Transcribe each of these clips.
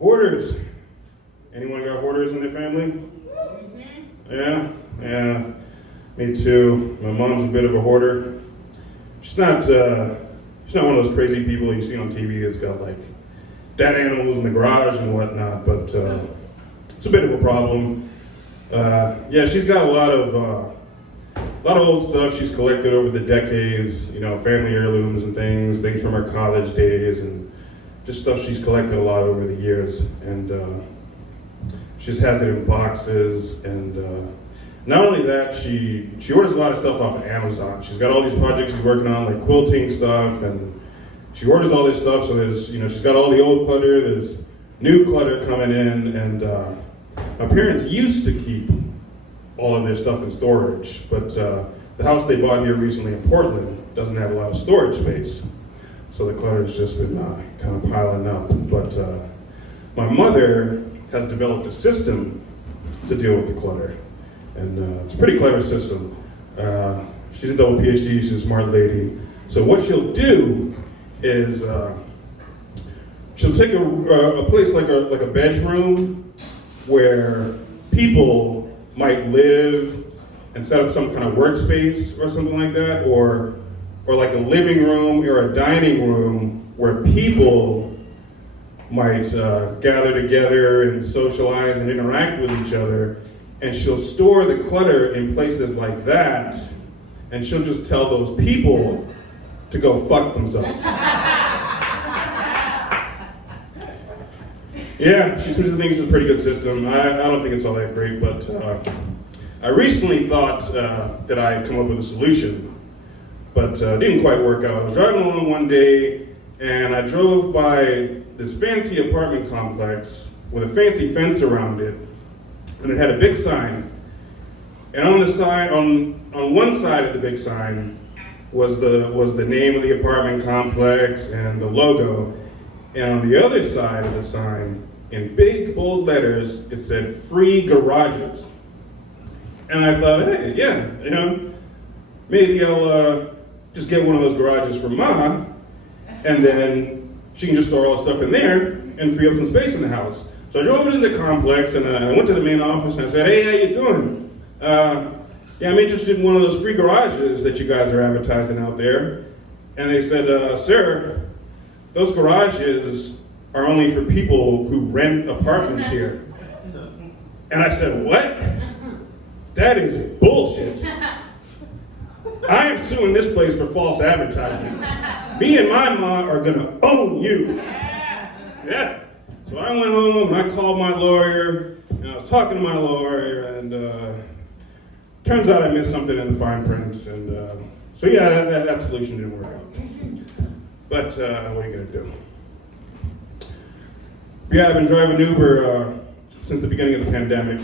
Hoarders. Anyone got hoarders in their family? Yeah, me too. My mom's a bit of a hoarder. She's not one of those crazy people you see on TV that's got like dead animals in the garage and whatnot, but it's a bit of a problem. Yeah, she's got a lot of old stuff she's collected over the decades, you know, family heirlooms and things from her college days, and just stuff she's collected a lot over the years. And she just has it in boxes. And not only that, she orders a lot of stuff off of Amazon. She's got all these projects she's working on, like quilting stuff, and she orders all this stuff. So there's, you know, she's got all the old clutter, there's new clutter coming in, and my parents used to keep all of their stuff in storage, but the house they bought here recently in Portland doesn't have a lot of storage space, so the clutter's just been kind of piling up. But my mother has developed a system to deal with the clutter, and it's a pretty clever system. She's a double PhD, she's a smart lady. So what she'll do is she'll take a place like a bedroom where people might live and set up some kind of workspace or something like that, or like a living room or a dining room where people might gather together and socialize and interact with each other. And she'll store the clutter in places like that, and she'll just tell those people to go fuck themselves. Yeah, she thinks it's a pretty good system. I don't think it's all that great, but I recently thought that I had come up with a solution, but it didn't quite work out. I was driving along one day, and I drove by this fancy apartment complex with a fancy fence around it, and it had a big sign. And on the side, on one side of the big sign was the name of the apartment complex and the logo, and on the other side of the sign, in big bold letters, it said "free garages." And I thought, hey, yeah, you know, maybe I'll just get one of those garages for Ma, and then she can just store all the stuff in there and free up some space in the house. So I drove into the complex, and I went to the main office, and I said, hey, how you doing? Yeah, I'm interested in one of those free garages that you guys are advertising out there. And they said, sir, those garages are only for people who rent apartments here. And I said, what? That is bullshit. I am suing this place for false advertising. Me and my ma are gonna own you. Yeah. So I went home and I called my lawyer, and I was talking to my lawyer, and turns out I missed something in the fine print, and so yeah, that solution didn't work out. But what are you gonna do? Yeah, I've been driving Uber since the beginning of the pandemic,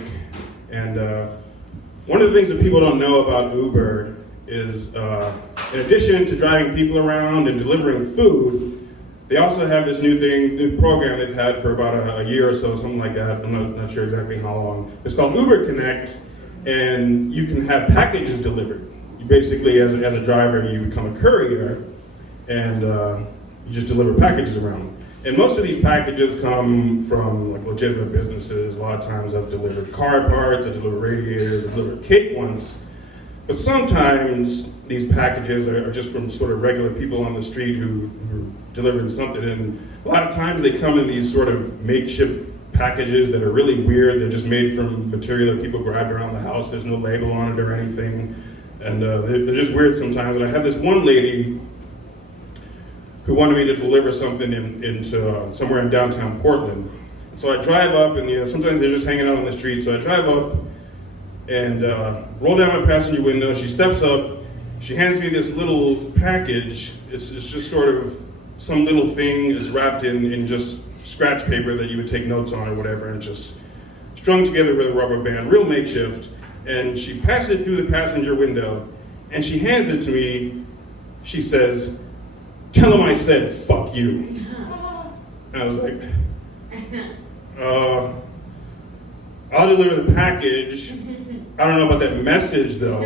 and one of the things that people don't know about Uber is, in addition to driving people around and delivering food, they also have this new program they've had for about a year or so, something like that. I'm not sure exactly how long. It's called Uber Connect, and you can have packages delivered. You basically, as a driver, you become a courier, and you just deliver packages around. And most of these packages come from like legitimate businesses. A lot of times I've delivered car parts, I deliver radiators, I deliver cake once. But sometimes these packages are just from sort of regular people on the street who are delivering something. And a lot of times they come in these sort of makeshift packages that are really weird. They're just made from material that people grabbed around the house. There's no label on it or anything. And they're just weird sometimes. And I had this one lady who wanted me to deliver something into somewhere in downtown Portland. So I drive up, and sometimes they're just hanging out on the street. So I drive up and roll down my passenger window. She steps up, she hands me this little package. It's just sort of some little thing is wrapped in just scratch paper that you would take notes on or whatever, and just strung together with a rubber band, real makeshift. And she passes it through the passenger window, and she hands it to me. She says, "Tell him I said, fuck you." And I was like, I'll deliver the package. I don't know about that message though.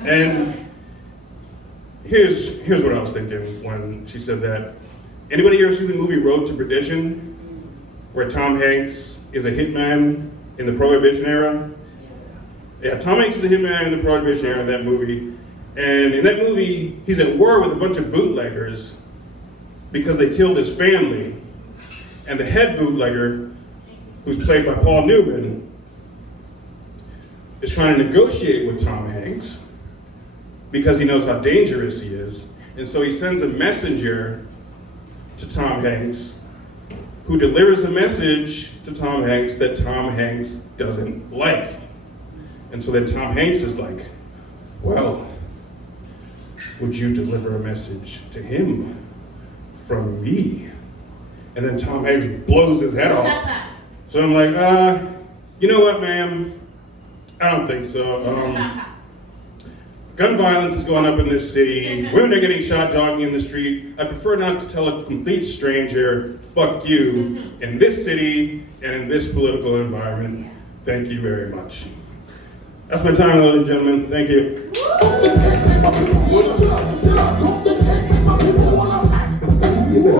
And here's what I was thinking when she said that. Anybody ever see the movie Road to Perdition? where Tom Hanks is a hitman in the Prohibition era. Yeah, Tom Hanks is a hitman in the Prohibition era in that movie. And in that movie, he's at war with a bunch of bootleggers because they killed his family. And the head bootlegger, who's played by Paul Newman, is trying to negotiate with Tom Hanks because he knows how dangerous he is. And so he sends a messenger to Tom Hanks, who delivers a message to Tom Hanks that Tom Hanks doesn't like. And so then Tom Hanks is like, well, would you deliver a message to him from me? And then Tom Hanks blows his head off. So I'm like, you know what, ma'am? I don't think so. Gun violence is going up in this city. Women are getting shot jogging in the street. I prefer not to tell a complete stranger, fuck you, in this city and in this political environment. Thank you very much. That's my time, ladies and gentlemen. Thank you.